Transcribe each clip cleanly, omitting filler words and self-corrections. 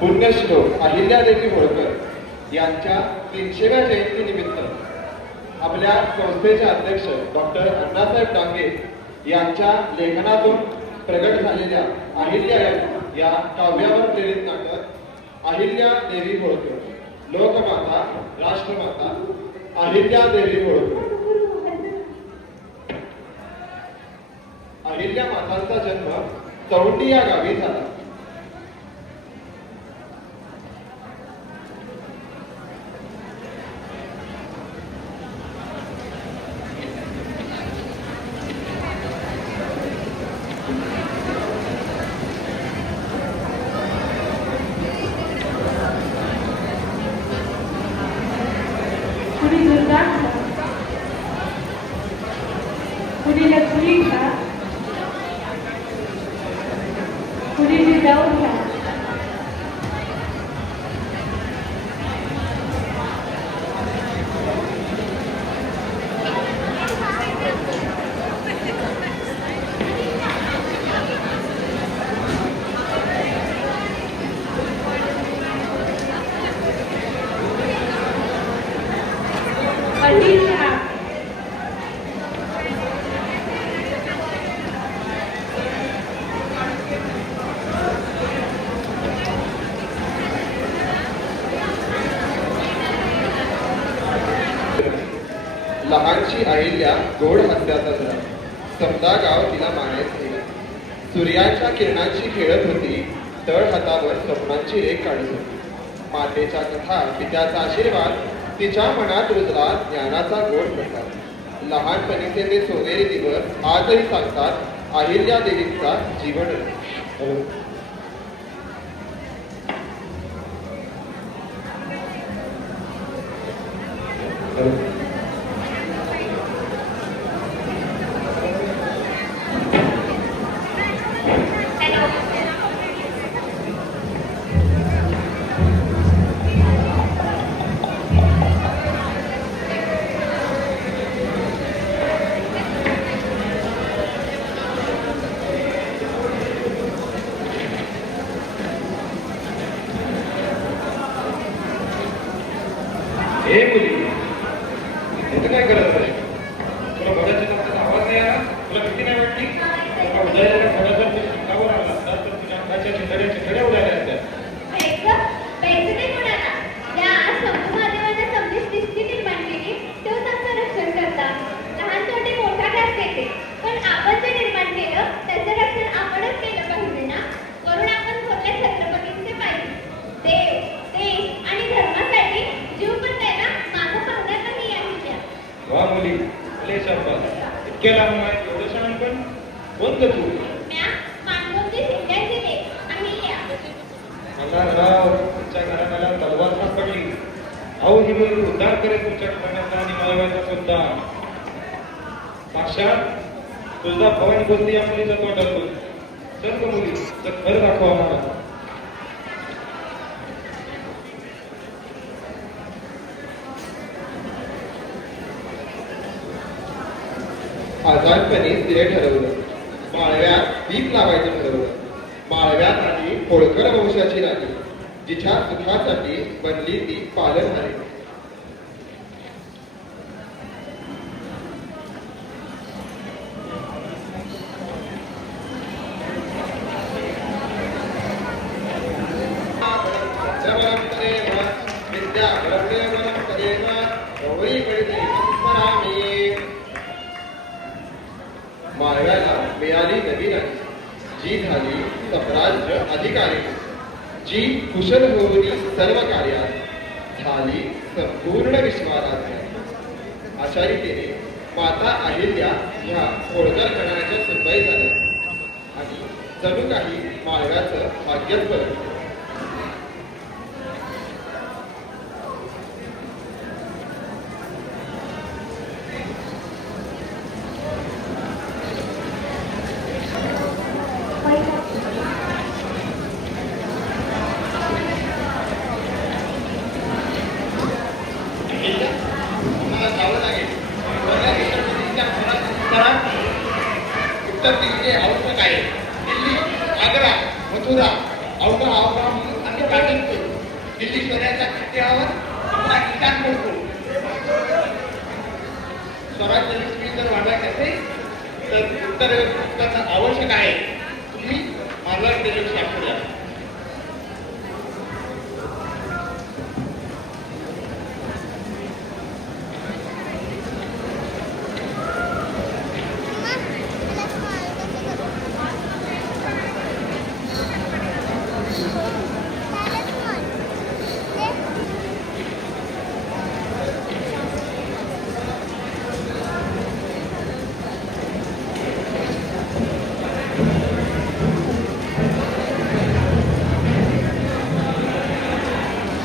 पुण्यश्लोक अहिल्यादेवी होळकर यांच्या 300व्या जयंतीनिमित्त आपल्या संस्थेचे अध्यक्ष डॉक्टर अण्णासाहेब डांगे यांच्या लेखनातून प्रगट झालेल्या अहिल्या या काव्यावर प्रेरित नाटक अहिल्या देवी होळकर लोकमाता राष्ट्रमाता अहिल्या देवी होळकर। अहिल्या मातांचा जन्म चौंडी या गावी झाला। लहानशी अहिल्या गोड हस्त्याचा जरा समजा गाव तिला मानेत गेला। सूर्याच्या किरणांची खेळत होती, तळ हातावर स्वप्नांची रेख काढत होती। मातेच्या कथा पित्याचा आशीर्वाद तिच्या मनात रुजला ज्ञानाचा गोड प्रसाद। लहानपणीचे ते सोनेरी दिवस आजही सांगतात अहिल्या देवीचा जीवन। हे मुली इथं काय करत आहे? तुला घोड्याच्या नाकाचा आवाज नाही आला? तुला भीती नाही वाटली? उदायला घोड्याचा शिंगावर आला असता तर तुझ्या अंगाच्या चिंधड्या उडाल्या असत्या। रक्षण करतात। लहान छोटे मोठा त्रास देते, पण आपण जे निर्माण केलं त्याचं रक्षण आपणच केलं पाहिजे ना। म्हणून आपण थोरल्या छत्रपतींचे पाहिजे। देव देश आणि धर्मासाठी जीव पण द्यायला मागं पाहणार नाही आहे। वा मुली, भले शाबास। इतक्या लांब माहिती एवढं शहाणपण कोण तू? म्या मानवते सिंध्या दिले अहिल्या। मला राव तुमच्या घराण्याला तलवार सापडली। अहो ही मुली उद्धार करेल तुमच्या घराण्याचा आणि मालवायचा सुद्धा। साक्षात तुझा भवानी बोलती या मुलीचा तोंड असतो। चल ग मुली, तर खरं दाखवा आम्हाला। आजारपणी तिने ठरवलं, माळव्यात दीप लावायचं ठरवलं। माळव्यात आली होळकर वंशाची राणी, जिच्या सुखासाठी बनली ती पालनहारी। माळव्याला मिळाली नवी राणी, जी झाली सम्राज्य अधिकारी, जी कुशल होऊनी सर्व कार्यात झाली संपूर्ण विश्वाराध्या। अशा रीतीने माता अहिल्या ह्या होळकर घराण्याच्या सुनबाई झाल्या आणि जणू काही माळव्याचं भाग्यच बरं। उत्तर दिल्ली आवश्यक आहे। दिल्ली, आग्रा, मथुरा, अवघा छान करतो. स्वराज्य लक्ष्मी जर वाढवायचे असेल तर उत्तर आवश्यक आहे. तुम्ही मार्गदर्शन लक्ष द्या.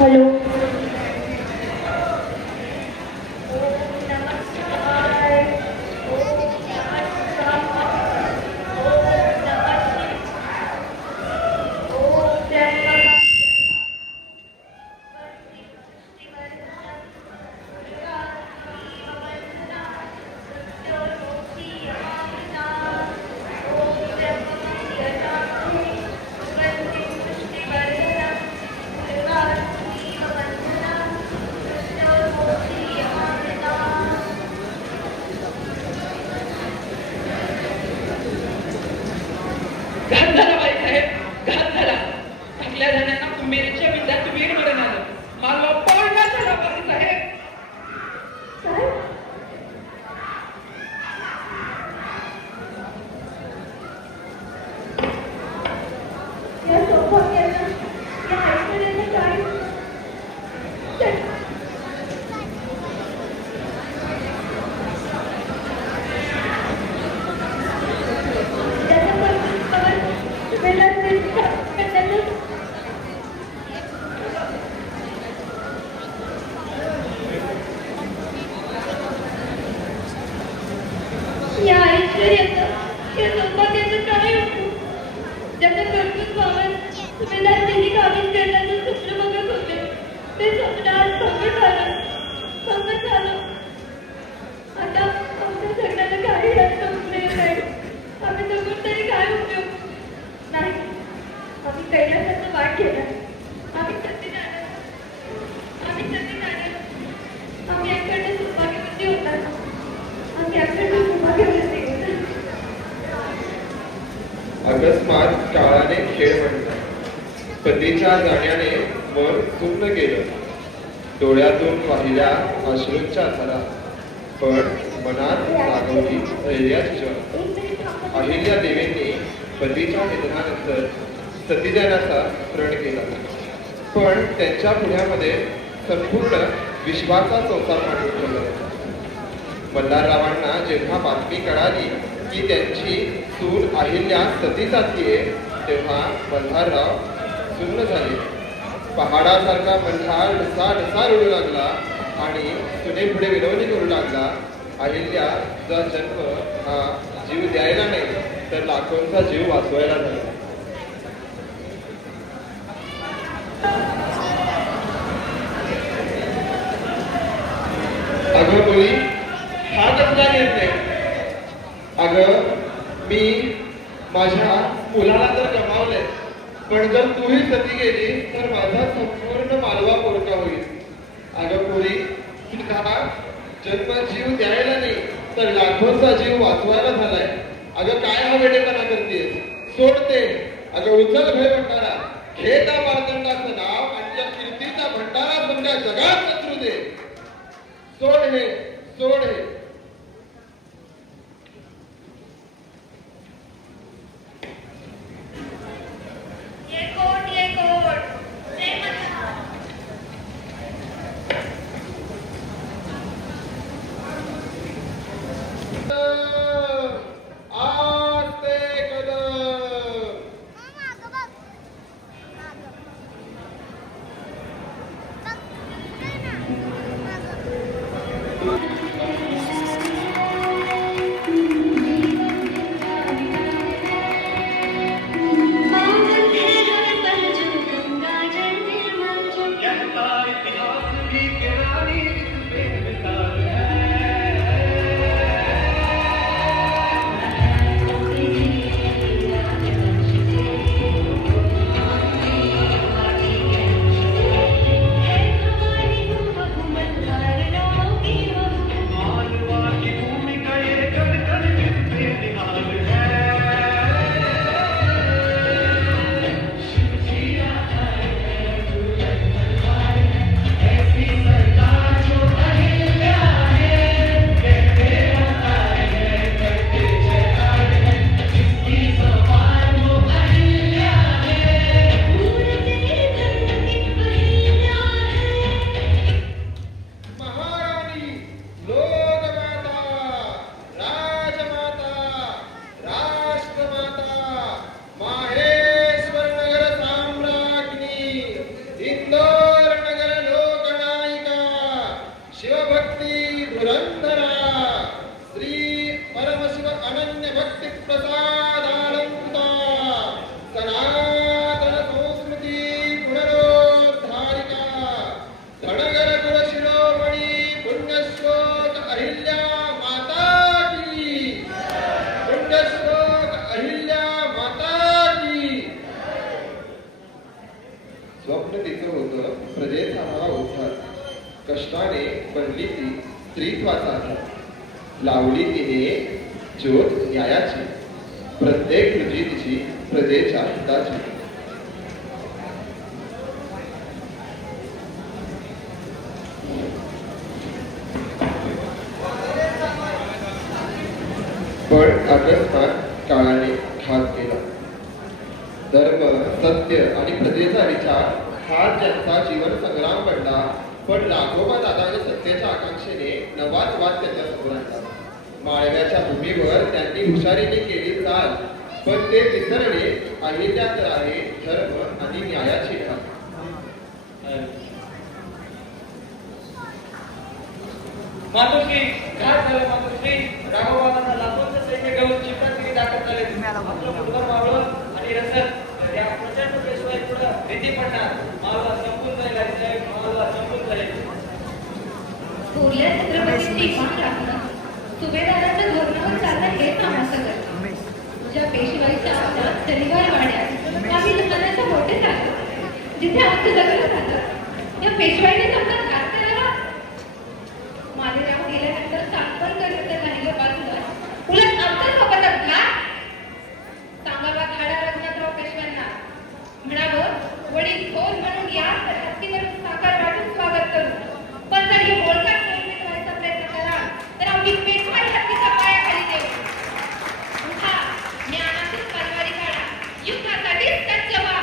हॅलो. घात झाला बाईसाहेब, घात झाला. टाकल्या जाण्याना कुंभेरीच्या विद्यार्थी वेळ मरण आलं. मला पळण्यात झाला बाईसाहेब. या सौभाग्याला, या ऐश्वर्याला काय या ऐश्वर्याचं, या सौभाग्याचं काय होतं? ज्याचं कर्तृत्व व्हावं विलासजींनी काबीज करण्याचं स्वप्न बघत होते, ते स्वप्न आज भंग झालं. आता आमच्या सगळ्यांना काही रस्ता नाही. आम्ही जगून तरी काय उपयोग नाही. आम्ही कैलासाचा वाट घेणार. आम्ही सत्य जाणार. आम्ही याकडे सौभाग्यवती होणार. अकस्मात काळाने खेळ म्हणला. पतीच्या जाण्याने मन सुन्न गेलं. डोळ्यातून वाहिल्या अश्रूंच्या धारा, पण मनात जागवली धैर्याची ज्वाला. अहिल्या देवींनी पतीच्या निधनानंतर सतीदानाचा प्रण केला, पण त्यांच्या पुढ्यामध्ये संपूर्ण विश्वाचा संसार मांडून ठेवला. मल्हाररावांना जेव्हा बातमी कळाली की त्यांची सून अहिल्या सती जातीये, तेव्हा मल्हारराव सुन्न झाले. पहाडासारखा मल्हार ढसा रडू लागला आणि सुनेपुढे विनवणी करू लागला. अहिल्याचा जन्म हा जीव द्यायला नाही तर लाखोंचा जीव वाचवायला झाला. अगं मुली, हा कसला निर्णय? अगं मी माझ्या मुलाला तर गमावलंय, पण जर तूही सती गेली तर माझा संपूर्ण मालवा पोरका होईल. अगं पुरी, तुझा जन्म जीव द्यायला नाही तर लाखोंचा जीव वाचवायला झालाय. अगं काय हा वेडेपणा करतेस? सोडते. अगं उचल भय भंडारा, खेता मार्तंडाचं नाव आणि त्या कीर्तीचा भंडारा समजा जगात पसरू दे. सोड हे, सोड हे. स्वप्न तिचं होतं प्रजेचा हवा उद्धार. कष्टाने बनली ती स्त्रीत्वाचा आधार. लावली तिने ज्योत न्यायाची, प्रत्येक रुची तिची प्रजेच्या हिताची. पण अकस्मात काळाने घात केला. धर्म, सत्य आणि प्रजेचा विचार हा त्यांचा जीवन संग्राम बनला. पण राघोबा दादाने सत्तेच्या आकांक्षेने नवाच वाद त्याच्या समोर आणला. माळव्याच्या भूमीवर त्यांनी हुशारीने केली चाल, पण ते विसरणे अहिल्यात आहे धर्म आणि न्यायाची ढाल. मातोश्री घात झाला. मातोश्री राघोबाबांना लाखोंचं सैन्य घेऊन चित्रात दाखल झाले. आपलं मुलगा मावळं आणि रसद या प्रचंड पेशवाई पुढे भीती पडणार. मावळा संपून जाईल आणि साहेब मावळा संपून जाईल. थोरल्या छत्रपतींची इमान राखणं सुभेदाराच्या धोरणावर चालणं हेच आम्हाला करतं. ज्या पेशवाईच्या आपल्या शनिवार वाड्यात आम्ही लहानाच्या मोठे झालो, जिथे आमचं लग्न झालं, या पेशवाईने आमचा घात केला. मालेगाव गेल्यानंतर सातवण करत राहिलं बाजूला, उलट आमचा सोबतच घात. सांगावा धाडा रत्नाकराव पेशव्यांना, म्हणावं वडील खोल म्हणून या हत्तीवरून साखर वाटून स्वागत करू. पण जर हे बोलकात करायचा प्रयत्न करा तर आम्ही पेशवाई हत्तीच्या पायाखाली देऊ. उठा, ज्ञानातून तलवारी काढा, युद्धासाठीच सज्ज व्हा.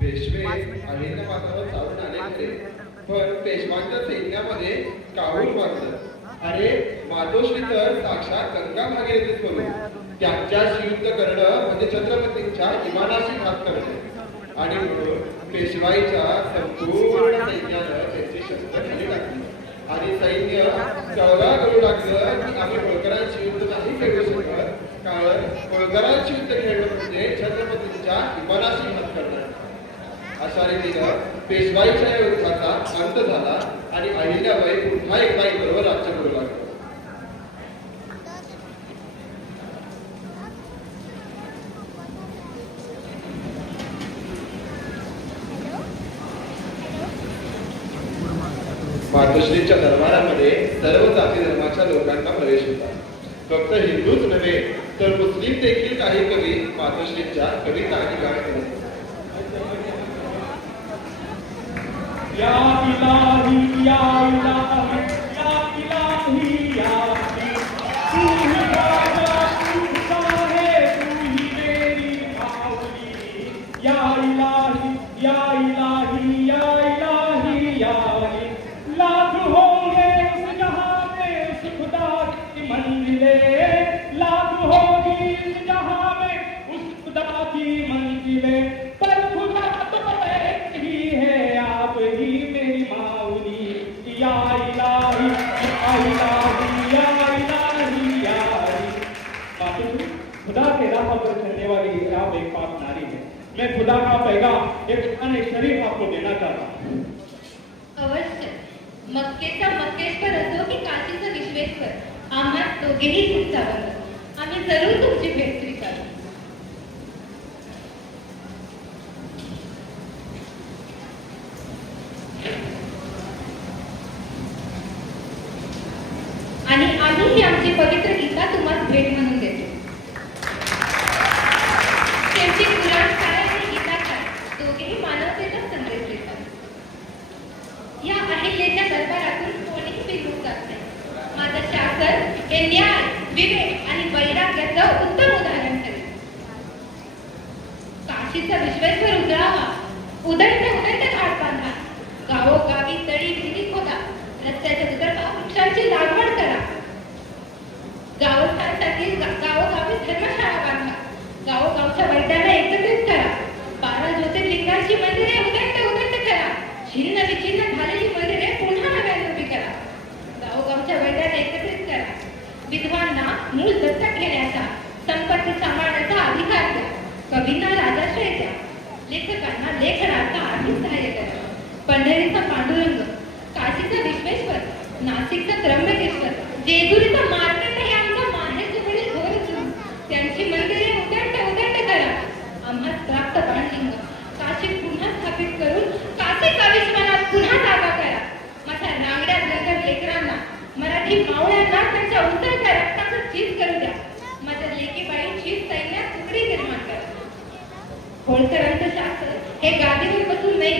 पेशवे अहिल्या मातावर चालून आले होते, पण पेशवांच्या सैन्यामध्ये काहूर बांधलं. अरे मातोश्री तर साक्षात गंगा भागीरथीच करू. त्यांच्याशी युद्ध करणं म्हणजे छत्रपतींच्या इमानाशी घात करणे. आणि म्हणून पेशवाईच्या संपूर्ण सैन्यानं त्यांची शस्त्र खाली टाकली आणि सैन्य कळवा करू लागलं की आम्ही होळकरांची युद्ध नाही खेळू शकत, कारण होळकरांची युद्ध खेळणं म्हणजे छत्रपतींच्या इमानाशी घात करणं. अशा रीतीनं पेशवाईच्या युद्धाचा अंत झाला आणि अहिल्याबाई पुन्हा एकदा इंद्रवर राज्य करू लागले. मातोश्रीच्या दरबारामध्ये सर्व जाती धर्माच्या लोकांना प्रवेश होता. फक्त हिंदूच नव्हे तर मुस्लिम देखील काही कवी मातोश्रीच्या कविता आणि गाणे करत. या इलाही या इलाही या इलाही या तू ही राजा तू साहे तू ही मेरी माऊली. या इलाही या इलाही या इलाही या लाख होंगे उस जहां में सुखदा की मंजिलें. लाख होगी इस जहां में उस खुदा की मंजिलें. पर खुदा तो एक ही है, आप ही मेरी माऊली. या इलाही या इलाही या इलाही या. खुदा के राह पर चलने वाली आप एक पाक नारी है. मैं खुदा का पैगाम एक खाने शरीफ आपको देना चाहता हूँ. अवश्य. मक्केचा मक्केश्वर असो की काशीचा विश्वेश्वर, आम्हा दोघेही चिंतावर. आम्ही जरूर तुमची भेट स्वीकारू. आणि आम्ही ही आमची पवित्र गीता तुम्हाला भेट म्हणून देतो. शेवटी पुराण काळ आणि गीता काळ दोघेही मानवतेचा संदेश देतात. या अहिल्याच्या दरबारातून कोणीही बिघडून जात नाही. माझं शासन हे न्याय, विवेक आणि वैराग्याचं उत्तम उदाहरण ठरेल. काशीचा विश्वेश्वर उजळावा, उदयच्या घाट बांधा. गावोगावी तळी विहिरी खोदा, रस्त्याच्या दुतर्फा वृक्षांची लागवड करा, गावोगावी धर्मशाळा बांधा, गावोगावच्या वैद्यांना एकत्रित करा, 12 ज्योतिर्लिंगांची मंदिरे उदंड करा, छिन्न विछिन्न झालेली मंदिरे पुन्हा नव्याने उभी करा, गावोगावच्या वैद्यांना एकत्रित करा, विधवांना मूळ दत्तक घेण्याचा, संपत्ती सांभाळण्याचा अधिकार द्या, कवींना राजाश्रय द्या, लेखकांना लेखनाचा आर्थिक सहाय्य करा, पंढरीचा पांडुरंग, काशीचा विश्वेश्वर, नाशिकचा त्र्यंबकेश्वर, जेजुरीचा मार्कंड हे आमचा माहेरचे वडील घोरचू, त्यांची मंदिरे उदंड करा, आम्हास प्राप्त बाणलिंग काशीत पुन्हा स्थापित करून काशी काविश्वनात पुन्हा जागा करा, माझ्या रांगड्या नगर लेकरांना, मराठी मावळ्यांना त्यांच्या उतरत्या रक्ताचं चीज करू द्या, माझ्या लेकीबाईंची सैन्यात तुकडी निर्माण करा. होळकरांचं शासन हे गादीवर बसून नाही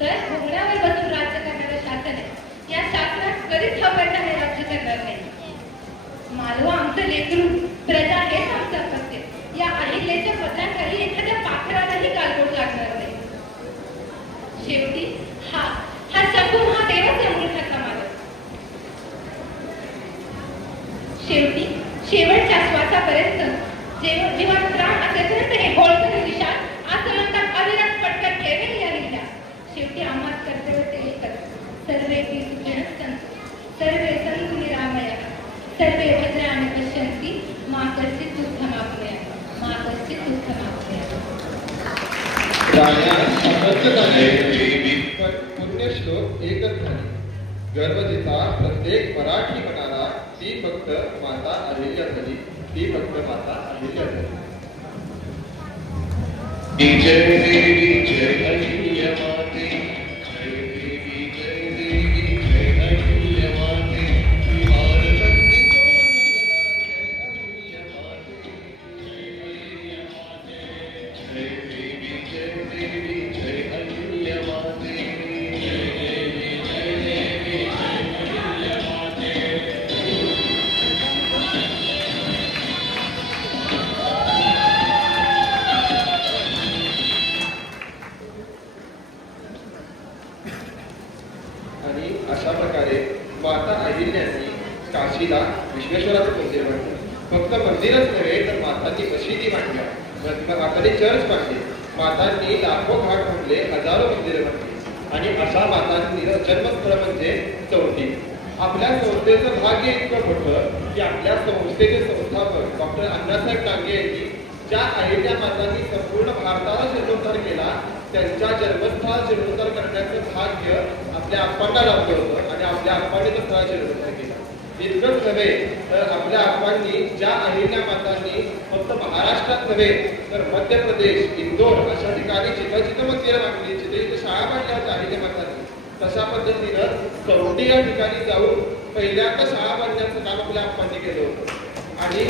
तर घोंगड्यावर बसून राज्य करणारं शासन आहे. या शासनात कधीच हे राज्य करणार नाही. मालवा आमचं लेकरू, प्रजा हेच आमचं अपत्य. या अहिल्याच्या पत्राखाली एखाद्या पाखरालाही गालबोट लागणार नाही. शेवटी हा शंभू महादेवच या मूर्खाचा मालक. शेवटी शेवटच्या श्वासापर्यंत जेव्हा प्राण असेपर्यंत हे होळकर विशाल असं म्हणतात अविरत पटकन ठेवेल या लिहिल्या. शेवटी आम्हाला कर्तव्य ते एकच, सर्वे सर्वे संतु निरामया, सर्वे भद्राणि पश्यन्ति, मा कश्चित् दुःखमाप्नुयात्, मा कश्चित् दुःखमाप्नुयात्. पुण्यश्लोक एकच झाली. गर्वजिता प्रत्येक मराठी म्हणाला ती फक्त माता अहिल्या झाली, ती फक्त माता अहिल्या झाली. जय देवी जय अहिल्या माते, जय देवी जय देवी जय अहिल्या माते, भारतंदी जय अहिल्या माते, जय देवी जय देवी जय अहिल्या माते, जय देवी जय देवी जय अहिल्या माते. आणि अशा प्रकारे माता अहिल्याने काशीला विश्वेश्वराचं मंदिर बांधलं. फक्त मंदिरच नव्हे तर मातांनी मशिदी बांधल्या, मातांनी चर्च बांधले, मातांनी लाखो घाट बांधले, हजारो मंदिरं बांधली. आणि अशा मातांनी जन्मस्थळ म्हणजे चौथी. आपल्या संस्थेचं भाग्य इतकं मोठं की आपल्या संस्थेचे संस्थापक डॉक्टर अण्णासाहेब डांगे यांनी ज्या अहिल्या मातांनी संपूर्ण भारताला जीर्णोद्धार केला त्यांच्या जन्मस्थळ जीर्णोद्धार करण्याचं भाग्य आपल्या आप्पांना लाभलं होतं आणि आपल्या आप्पांनी तो स्थळ जीर्णोद्धार केला. इतकंच नव्हे तर आपल्या आप्पांनी ज्या अहिल्या मातांनी फक्त महाराष्ट्रात नव्हे तर मध्य प्रदेश, इंदोर अशा ठिकाणी जिथं जिथं मंदिरं बांधली, जिथे शाळा बांधल्या होत्या अहिल्या मातांनी, तशा पद्धतीनं चौंडी या ठिकाणी जाऊन पहिल्यांदा शाळा बांधण्याचं काम आपल्या आप्पांनी केलं होतं. आणि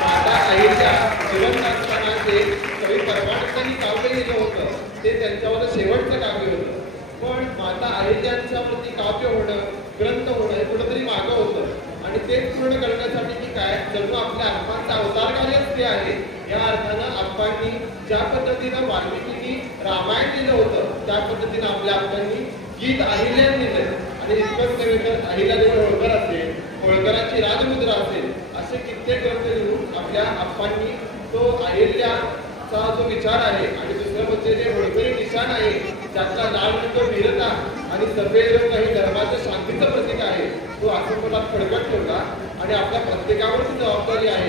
माता अहिल्या जिवंत असताना जे कवी परमानंदांनी काव्य लिहिलं होतं ते त्यांच्यावर शेवटचं काव्य होतं. पण माता अहिल्यांच्यावरती काव्य होणं, ग्रंथ होणं हे कुठंतरी मागं होतं. आणि ते पूर्ण करण्यासाठी की काय जणू आपल्या आप्पांचा अवतार कार्यच ते आहे. या अर्थानं आप्पांनी ज्या पद्धतीनं वाल्मिकींनी रामायण लिहिलं होतं त्या पद्धतीनं आपल्या आप्पांनी गीत अहिल्यान लिहिलंय. आणि इतकंच नव्हे तर अहिल्यादेवी होळकर असेल, होळकरांची राजमुद्रा असेल, असे कित्येक ग्रंथ लिहून आपल्या आप्पांनी तो अहिल्याचा जो विचार आहे आणि दुसरं म्हणजे जे होळकरी निशाण आहे ज्यातला लाल रंग वीरता आणि सफेद रंग ही धर्माच्या शांतीचं प्रतीक आहे तो आत्मपदात फडकत ठेवला. आणि आपल्या प्रत्येकावरची जबाबदारी आहे